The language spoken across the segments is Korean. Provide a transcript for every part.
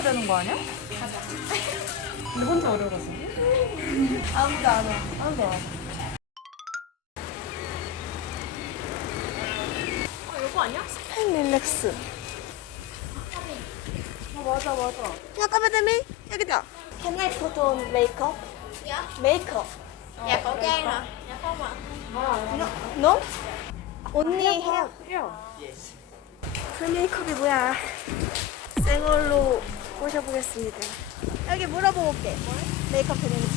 커야 되는 거 아니야? 가자. 근데 혼자 어려웠어. 아무도 안 와. 아무도 안 와. 어, 이거 아니야? 스펜 릴렉스. 어, 맞아, 맞아. 야, 까베데미 여기다. Can I put on makeup? 야? Makeup. 야, có trang hả? Dạ không ạ. No? Only hair. 그 메이크업이 뭐야? 생얼로 꼬셔보겠습니다. 여기 물어보고 올게. 메이크업 되는지.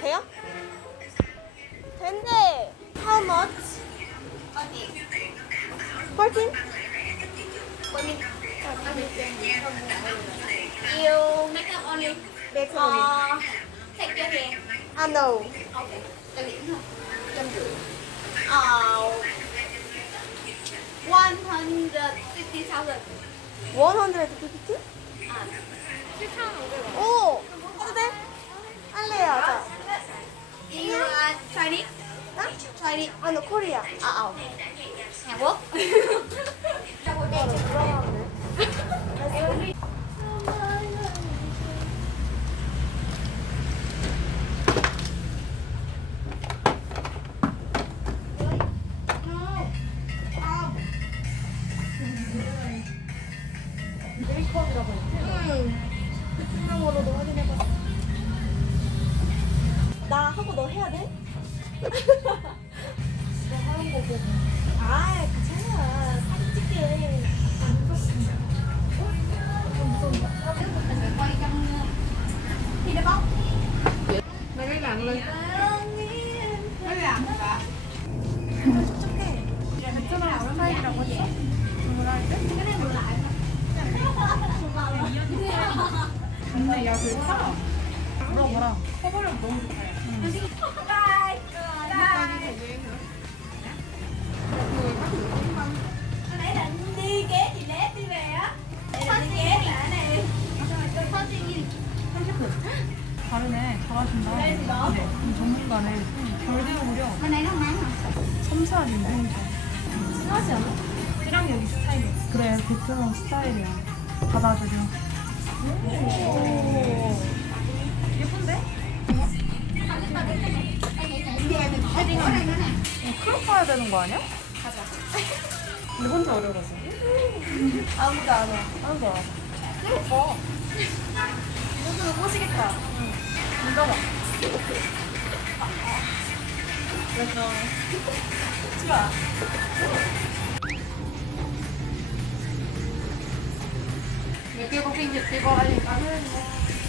돼요? 된대. How much? Fourteen? Yêu makeup only. 메이크업. Ờ, take your hair. 아, no. Ok. Cho điểm thôi. Trăm rưỡi. Ờ, 150,000. 150? 아, 7,500원. 오! 해도 돼? 할래요, 저. You are Chinese? 어? 아, 너 코리아. 아, 아. Quốc. 해야 돼? 하는 거 보고. 좀 전문가네. 덜 hả? 섬세한 인공이죠. Nó sợ. 랑 여기 스타일이야. 그래, 베트남 스타일이야. 받아들여. 예쁜데? 어, 크롭 봐야 되는 거 아니야? 가자. 근데 혼자 어려웠어. 아무도 안 와. 아무도 안 와. 예뻐. 이것도 꼬시겠다. 진짜봐. 그래서 좋아. 몇개 con phiên dịch đi coi đi.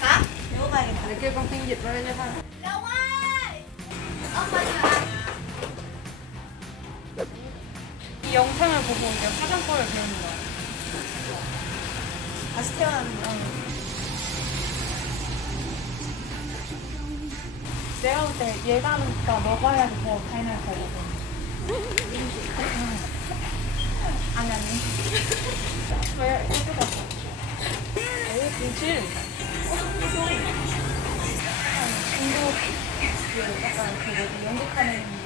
아? 배워봐야겠다. 몇개 con phiên dịch ra đây nha ba. Đông ơi. Ông bên này. 이 영상을 보고 이제 화장법을 배우는 거야. 다시 태어나는 거. 내가 볼때 너가 해야지 더 파이널 거거든. 아니 아니. 왜 이렇게 봤어? 오 진실. 중국 그 약간 그 뭐지 연극하는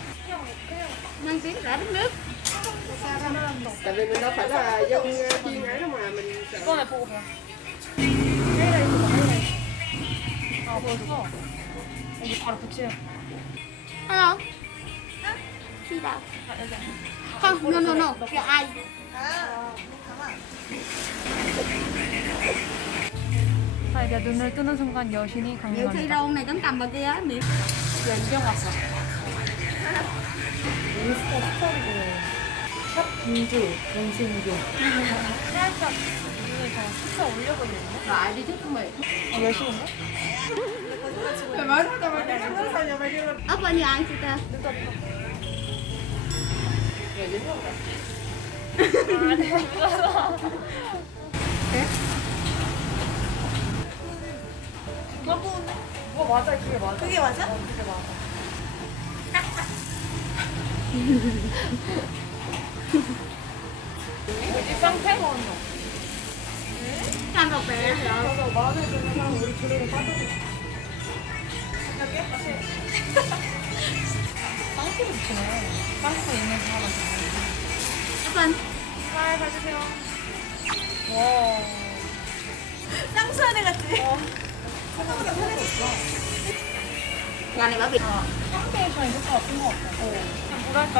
Mang tiếng rã đất nước. tại vì mình đâu phải là dân chuyên ấy đâu mà mình sợ 이번에 보고 배워. 하이라이트다 하이라이트. 아 벌써 여기 바로 붙이는. Hello. Khi nào? 아, 여기. Không, no no no. Kìa ai? 아, 가만. 자 이제 눈을 뜨는 순간 여신이 khi 강림합니다. đâu cầm vào kia á, miệng. 연경 왔어. 인스타 스토리로 샵 공주 연신주 살짝 눈을 다 스쳐 đi trước của mình. 어, 열심인데? Mày mới nói tao mày chắc nó sao giờ mày kêu là Ấp bao nhiêu ai chị ta? 아, 네, 묻어서. 뭐 맞아, 그게 맞아. 그게 맞아? 어, 그게 맞아. 쌍패? Cầm vào bè rồi. 맞아, 마음에 드는 사람 우리 둘이를 빠져도 쌍피를 붙이네. 쌍피 있는 사람한테. Ấp anh. 잘 봐주세요. 쌍수하네 같지? nhà này bảo bị 파운데이션 이럴 것 같은 것 같아. 어. 그냥 뭐랄까.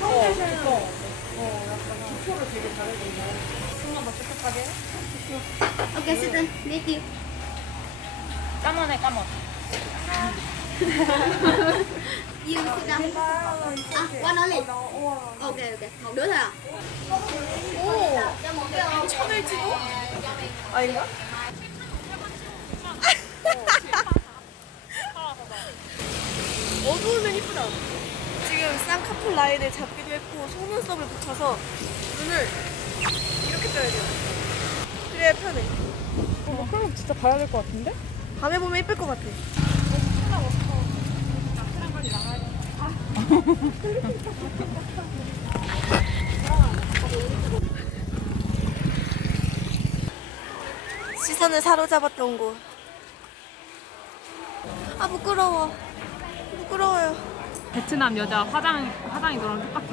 파운데이션. 어, 어, 약간. 기초를 되게 잘해준다. 촉촉하게. ok sit down meet you 까만해, 까만. You sit down à qua nói liền ok ok một đứa thôi à 오 차별지도 아닌가? 어두우면 이쁘다. 지금 쌍꺼풀 라인을 잡기도 했고 속눈썹을 붙여서 눈을 이렇게 떠야 돼요. 그래야 편해. 어, 그럼 진짜 봐야 될 것 같은데? 밤에 보면 이쁠 것 같아. 시선을 사로잡았던 곳. 아 부끄러워. 부끄러워요. 베트남 여자 화장, 화장이 너랑 똑같아.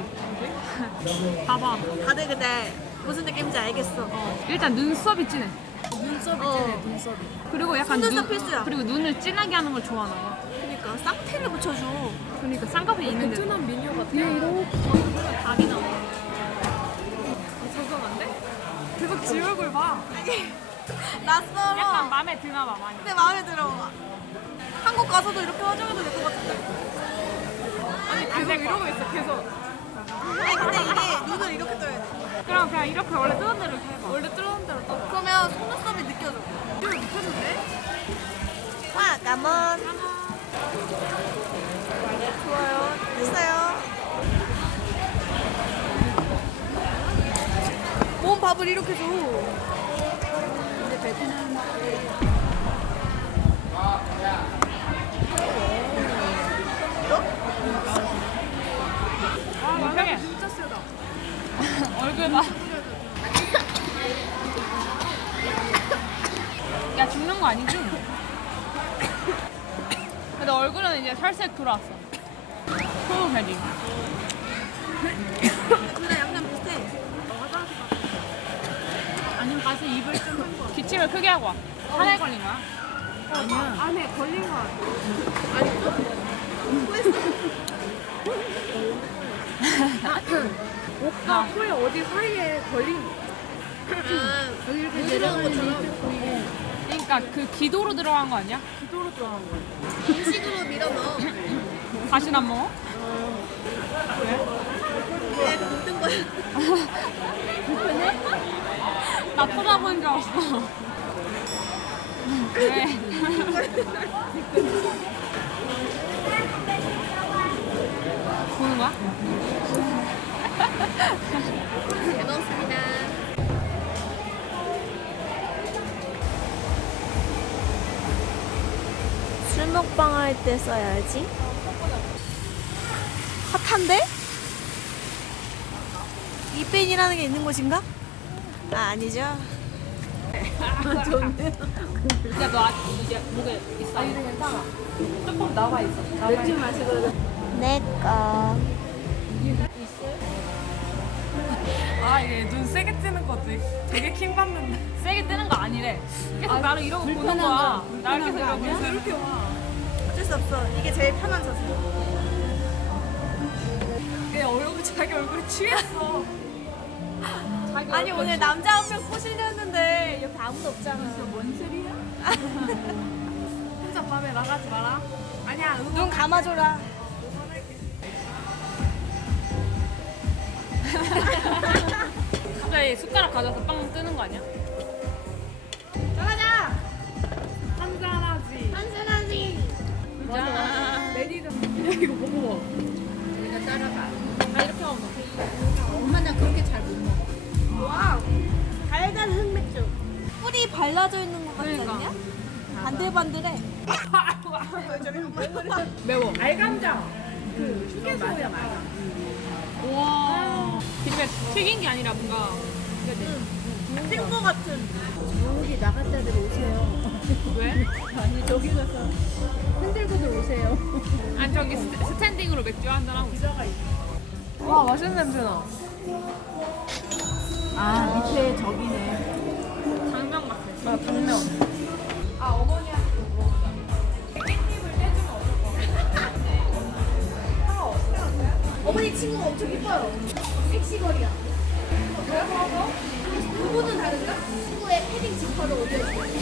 봐봐. 다들 근데 무슨 느낌인지 알겠어. 일단 눈썹이 진해. 눈썹이 어. 눈썹이. 그리고 약간 속눈썹 필수야. 그리고 눈을 진하게 하는 걸 좋아하나 봐. 그러니까 쌍태를 붙여줘. 그러니까 쌍꺼풀이 있는데. 베트남 미녀 같아. 얘 이러고 각이 나와. 아, 죄송한데? 계속 지 얼굴 봐. 낯설어. 약간 마음에 드나 봐, 많이. 내 마음에 들어. 한국 가서도 이렇게 화장해도 될 것 같은데. 아니, 계속 이러고 있어, 계속. 아니 근데 이게 눈을 이렇게 떠야 돼. 그럼 그냥 이렇게 원래 뜨던 대로 이렇게 해봐. 원래 뜨던 대로 떠. 그러면 속눈썹이 느껴져. 이거 느껴진대? 와, 까먼. 좋아요. 됐어요. 몸 밥을 이렇게 줘. 아, 완벽해. 진짜 세다. 봐. 야, 죽는 거 아니지? 근데 얼굴은 이제 살색 돌아왔어. 프로 베리. 둘다 양념 비슷해. 아니면 가서 입을 좀 기침을 크게 하고 와. 하나에 걸린 거야? 아니야. 안에 걸린 거 같아. 목과 코에 어디 사이에 걸린 거. 여기 이렇게 내려간 것처럼. 그러니까 그 기도로 들어간 거 아니야? 기도로 들어간 거야. 음식으로 밀어 넣어. 다시는 안 먹어? 왜 묻은 거야? 나 쳐다보는 줄 알았어. 왜? 보는 거야? 잘 먹었습니다. 술 먹방 할 때 써야지. 핫한데? 이페인이라는 게 있는 곳인가? 아, 아니죠. 야, 너 아직 이제 목에 있어? 아니, 괜찮아. 조금 나와 있어. 맥주 마시고. 내 거. 아 이게 눈 세게 뜨는 거지. 되게 킹 받는데. 세게 뜨는 거 아니래. 계속 나를 이러고 보는 거야. 나를 계속 이러고 있어. 이렇게 와. 어쩔 수 없어. 이게 제일 편한 자세. 얘 얼굴 자기 얼굴이 취했어. 아니 오늘 남자 한 명 꼬시려는데 옆에 아무도 없잖아. 뭔 소리야? 혼자 밤에 나가지 마라. 아니야 응원. 눈 감아줘라. 숟가락 가져서 빵 뜨는 거 아니야? 한잔하지. 한잔하지. 짠. 레디도. 야 이거 먹어. 아, 이렇게 하면 돼. 와우. 달달한 흑맥주. 꿀이 발라져 있는 것 같지 그러니까. 않냐? 반들반들해. 매워. 알감자. 그 휴게소야 말. 우와. 근데 튀긴 게 아니라 뭔가 찐거 같은. 여기 나갔다들 오세요. 왜? 아니 저기 가서 흔들고들 오세요. 아니 저기 스, 스탠딩으로 맥주 한잔 하고 있어. 와 맛있는 냄새 나. 아 밑에 저기네. 당면 같아. 나 당면. 아 어머니한테 물어보자. 깻잎을 떼주면 어떨 것 같아? 어머니 친구가 엄청 이뻐요. 섹시거리야. 누구는 다른가? 친구의 패딩 지퍼를 없었어.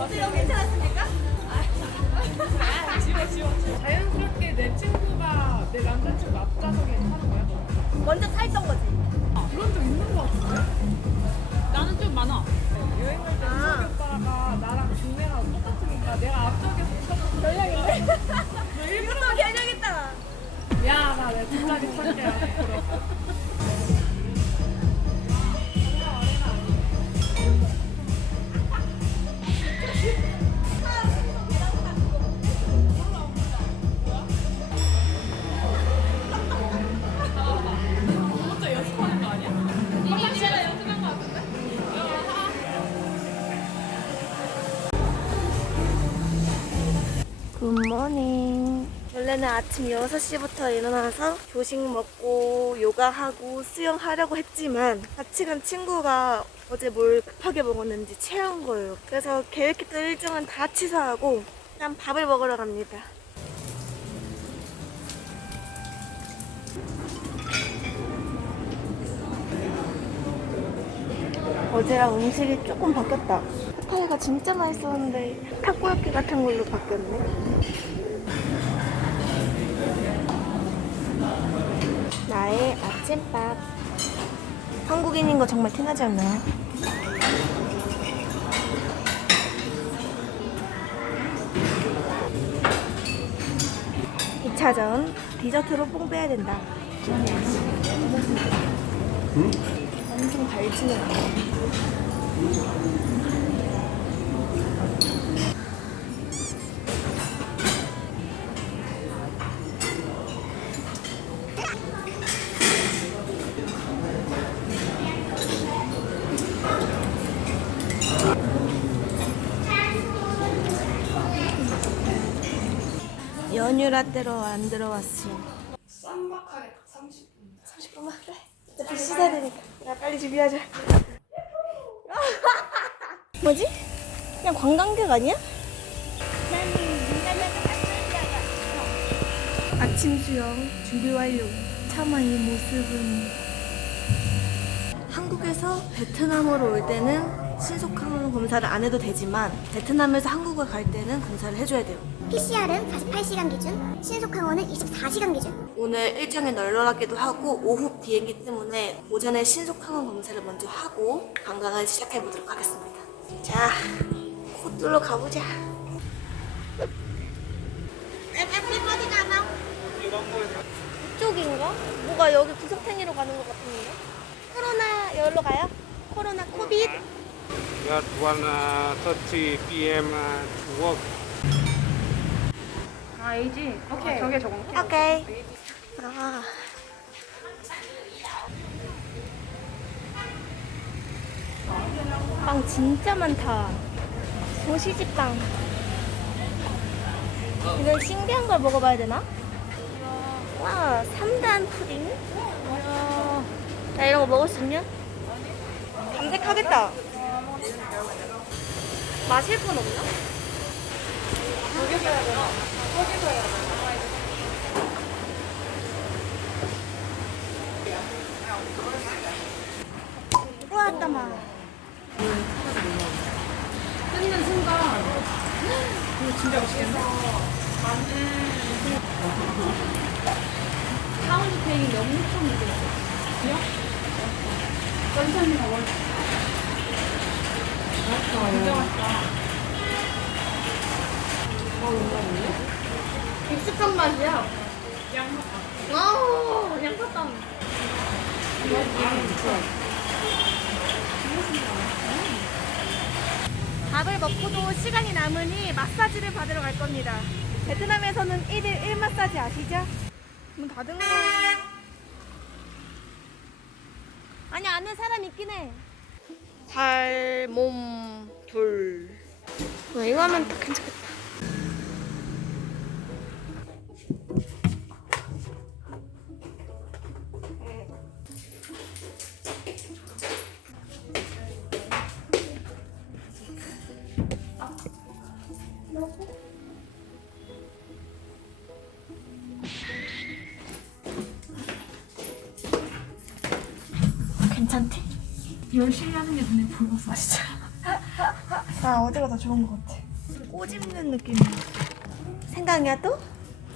어때요? 괜찮았습니까? 자연스럽게 내 친구가 내 남자친구 앞좌석에 타는 거야? 먼저 타있 원래는 아침 6시부터 일어나서 조식 먹고 요가하고 수영하려고 했지만 같이 간 친구가 어제 뭘 급하게 먹었는지 체한 거예요. 그래서 계획했던 일정은 다 취소하고 그냥 밥을 먹으러 갑니다. 어제랑 음식이 조금 바뀌었다. 핫타이가 진짜 맛있었는데 타코야끼 같은 걸로 바뀌었네. 나의 아침밥. 한국인인 거 정말 티나지 않나요? 이차전 디저트로 뽕 빼야 된다. 엄청 달지는 않아. 연유 라떼로 안 들어왔어요. 쌈박하게 딱 30분. 30분만 그래. 이제 씻어야 되니까. 야 빨리 준비하자. 뭐지? 그냥 관광객 아니야? 아침 수영 준비 완료. 차마 이 모습은 한국에서 베트남으로 올 때는 신속항원 검사를 안 해도 되지만 베트남에서 한국을 갈 때는 검사를 해줘야 돼요. PCR은 48시간 기준, 신속항원은 24시간 기준. 오늘 일정이 널널하기도 하고 오후 비행기 때문에 오전에 신속항원 검사를 먼저 하고 관광을 시작해 보도록 하겠습니다. 자, 코뚫로 가보자. 이쪽인가? 뭐가 여기 구석탱이로 가는 것 같은데? 코로나 여기로 가요? 코로나 코빗? That one uh, 30 p.m. Uh, to work. 아, A지? 오케이. 저게 저거. 오케이. 아. 빵 진짜 많다. 소시지 빵. 이건 신기한 걸 먹어봐야 되나? 와, 3단 푸딩? 야, 이런 거 먹을 수 있냐? 담백하겠다. 마실 건 없나? 우와, 따마. 뜯는 순간. 이거 진짜 맛있겠네. 파운드 페이 엄청 무거워. 천천히 먹어. 익숙한 맛이야. 밥을 먹고도 시간이 남으니 마사지를 받으러 갈 겁니다. 베트남에서는 1일 1 마사지 아시죠? 문 닫은 거. 아니, 안 안에 사람 있긴 해. 발, 몸, 둘. 어, 이거 하면 괜찮겠다. 괜찮대? 열심히 하는 게 보여서 진짜. 나 어디가 더 좋은 것 같아. 꼬집는 느낌. 생강이야 또?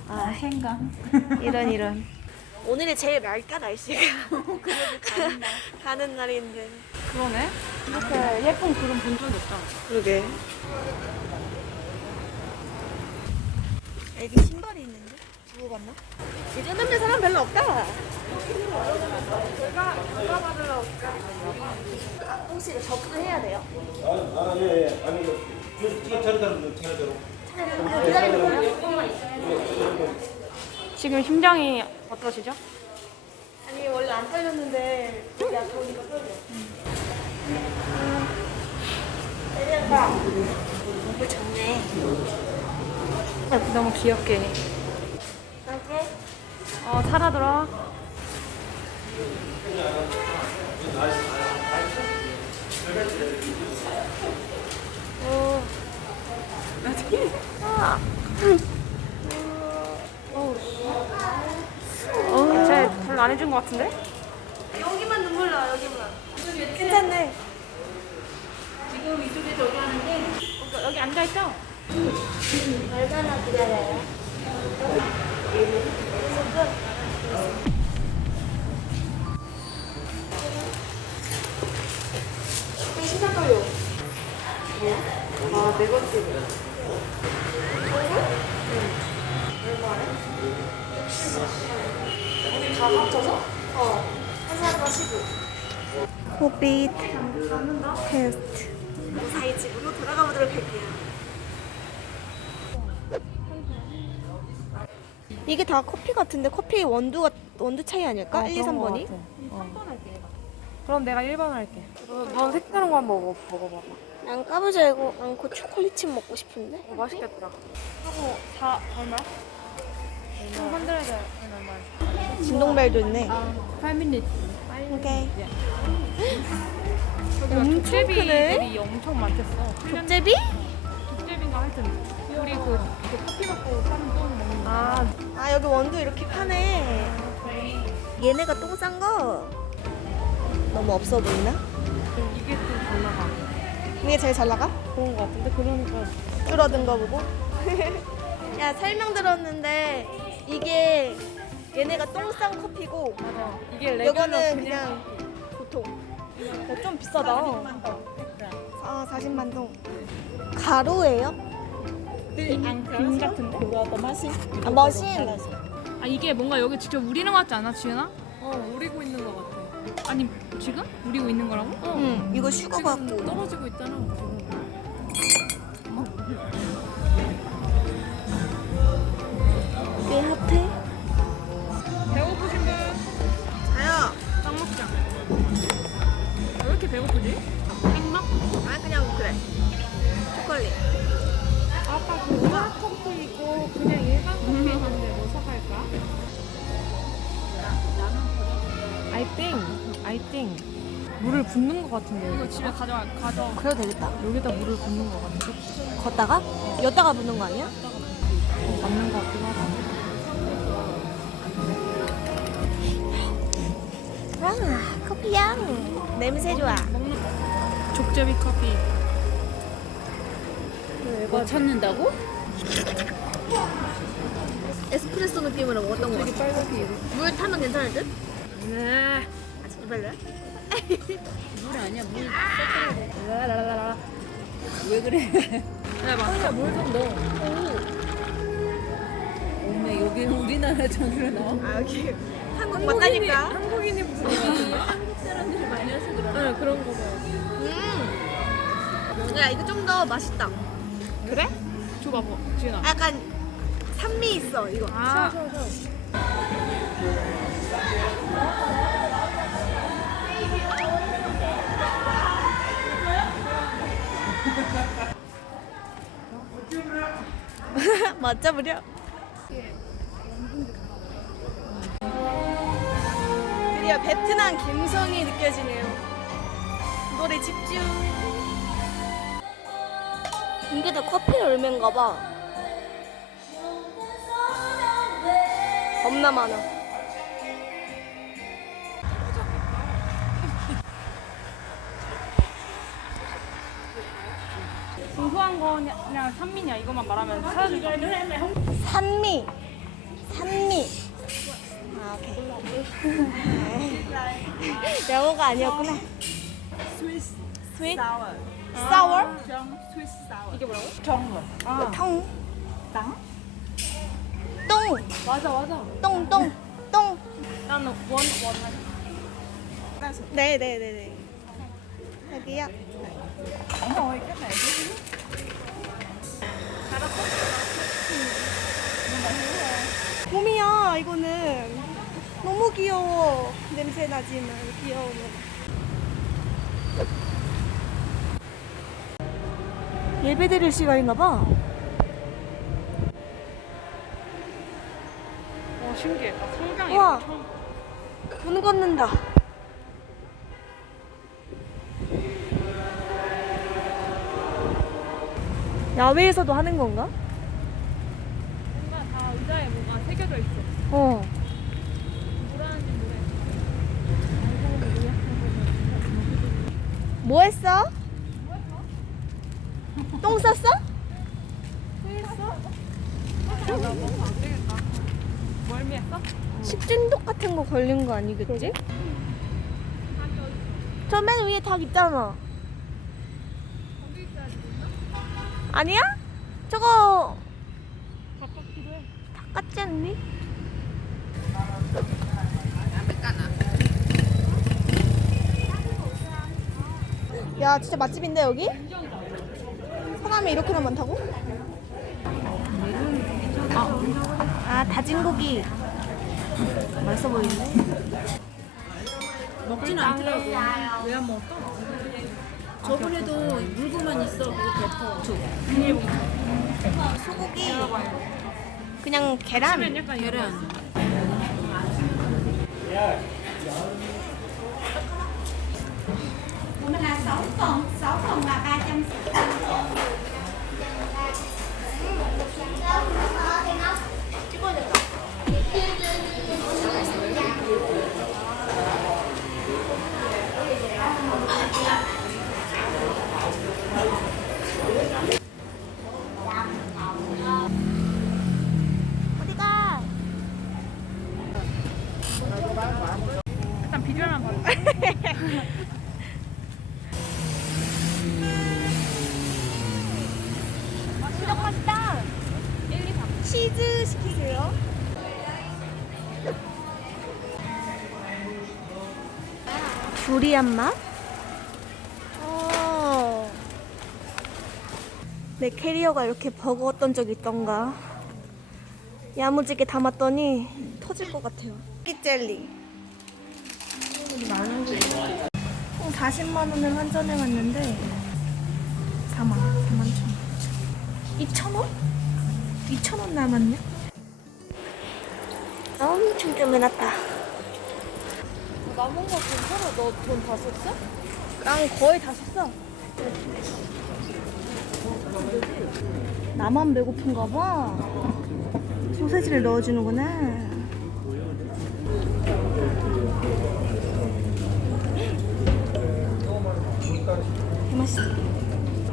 아 생강. 이런 이런. 오늘이 제일 맑다 날씨가. 가는 날인데. 그러네. 이렇게 예쁜 그림 본 적이 없잖아. 그러게. 여기 신발이 있는 데? 두고 갔나? 이 정도면 사람 별로 없다. 제가 누가 받으러 올까? 혹시 이거 접수해야 돼요? 아, 예, 예. 아니, 저, 차례대로, 차례대로. 기다리는 거예요? 지금 심장이 어떠시죠? 아니 원래 안 떨렸는데 앞에 오니까 떨려. 내려가. 너무 좋네. 너무 귀엽게. 어 살아들어. 어, 쟤 별로 안 해준 것 같은데? 여기만 눈물 나 여기만. 괜찮네. 어, 여기 앉아있죠? 얼마나 기다려요? 신경 떨려. 번째. 다 합쳐서? 어. 한 사람당 15. 호빗 테스트. 무사히 집으로 돌아가 보도록 할게요. 이게 다 커피 같은데 커피 원두가 원두 차이 아닐까? 1, 2, 3번이? 그럼 내가 1번 할게. 넌 색다른 거 한번 먹어, 먹어봐봐. 난 까부지 알고 않고 초콜릿칩 먹고 싶은데. 어, 맛있겠다. 하고 4 얼마? 300원 얼마? 진동벨도 있네. 5 minutes. 오케이. 엄청 크네. 크네. 엄청 많겠어. 족제비? 족제비인가 하여튼 우리 그, 그 커피 먹고 사는 똥 먹는 거. 아, 아 여기 원두 이렇게 파네. 얘네가 똥 싼 거 너무 없어 보이나? 이게 좀 잘 나가. 이게 제일 잘 나가? 그런 거 같은데 그러니까 줄어든 거 보고. 야 설명 들었는데 이게 얘네가 똥 싼 커피고 맞아. 이게 레귤러 이거는 그냥 보통. 야, 좀 비싸다. 아 40만 동. 가루예요? 빈 같은데? 아 머신. 아 이게 뭔가 여기 직접 우리는 것 같지 않아 지은아? 어 우리고 있는 것 같아. 아니 지금 우리고 있는 거라고? 어. 응 이거 슈거 같고. 떨어지고 있잖아 지금. 우아 커피 있고 그냥 일반 커피 있는데 뭐 사갈까? I think, I think 물을 붓는 것 같은데 이거 집에 가져가 가져 그래도 되겠다. 여기다 물을 붓는 것 같은데 걷다가? 엿다가 붙는 거 아니야? 어, 맞는 것 같기도 하다. 아 커피 향. 냄새 좋아. 족제비 커피. 뭐 찾는다고? 에스프레소 느낌으로 먹었던 거 같아. 물 타면 괜찮을 듯? 네. 아 별로야? 물 아니야 물 라라라라 왜 그래 해봐. 물좀 넣어 어메 여기 우리나라 전으로 나와 아 여기 한국 맞다니까. 한국인이 무슨 한국 사람들이 많이 와서 그러나 네, 그런 거 봐. 음. 야 이거 좀 더 맛있다. 그래? 줘봐 뭐 지은아 약간 산미 있어 이거. 아. 맞잡으려. 드디어 베트남 감성이 느껴지네요. 노래 집중. 이게 다 커피 열매인가 봐. 겁나 많아. 공부한 거냐 산미냐 이것만 말하면 산미. 산미. 아, 오케이. 영어가 아니었구나. 스윗. 스윗? 사워. 이게 뭐라고? 통. 똥. 맞아 맞아 똥, 똥, 똥. 나는 원원 네, 네, 네, 네. 여기요. 봄이야, 이거는. 너무 귀여워. 냄새 나지만 귀여우면. 예배 드릴 시간인가 봐. 와 신기해 나 성경이 우와. 처음 문 걷는다. 야외에서도 하는 건가? 뭔가 다 의자에 뭐가 새겨져 있어 어. 뭐라는지 모르겠어 뭐 했어? 멀미했어? 식중독 같은 거 걸린 거 아니겠지? 저 맨 위에 닭 있잖아. 아니야? 저거 닭 같지 않니? 야 진짜 맛집인데 여기? 호감이 이렇게나 많다고? 아 다진 고기. 맛있어 보이는데? 먹진 않더라고. 왜 안 먹어? 저번에도 물고만 있어. 그거 대포 소고기. 그냥 계란. 계란. Hôm 6번 6 phần là 300 Thank you. 두리안 맛? 어. 내 캐리어가 이렇게 버거웠던 적이 있던가? 야무지게 담았더니 터질 것 같아요. 이 젤리. 총 40만 원을 환전해 왔는데 4만 4만 천 2천 원? 2천 원 남았네 엄청 뜸해놨다 남은 거 괜찮아? 너 돈 다 썼어? 난 거의 다 썼어. 나만 배고픈가 봐. 소세지를 넣어주는구나. 개 맛있어.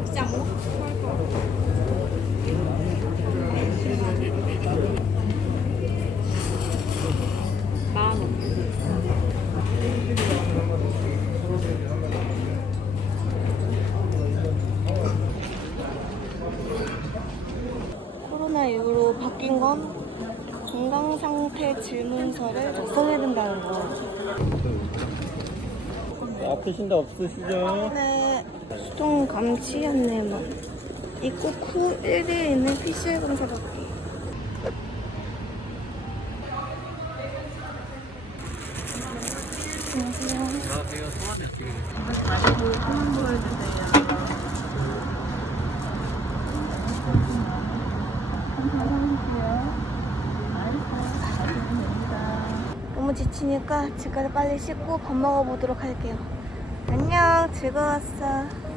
진짜 안 먹어? 코로나 이후로 바뀐 건 건강 상태 질문서를 작성해야 된다는 거. 아프신 데 없으시죠? 네. 수동 감지 안내만. 입국 후 1일 이내 PCR 검사 받기. 안녕하세요. 너무 지치니까 집 가서 빨리 씻고 밥 먹어보도록 할게요. 안녕, 즐거웠어.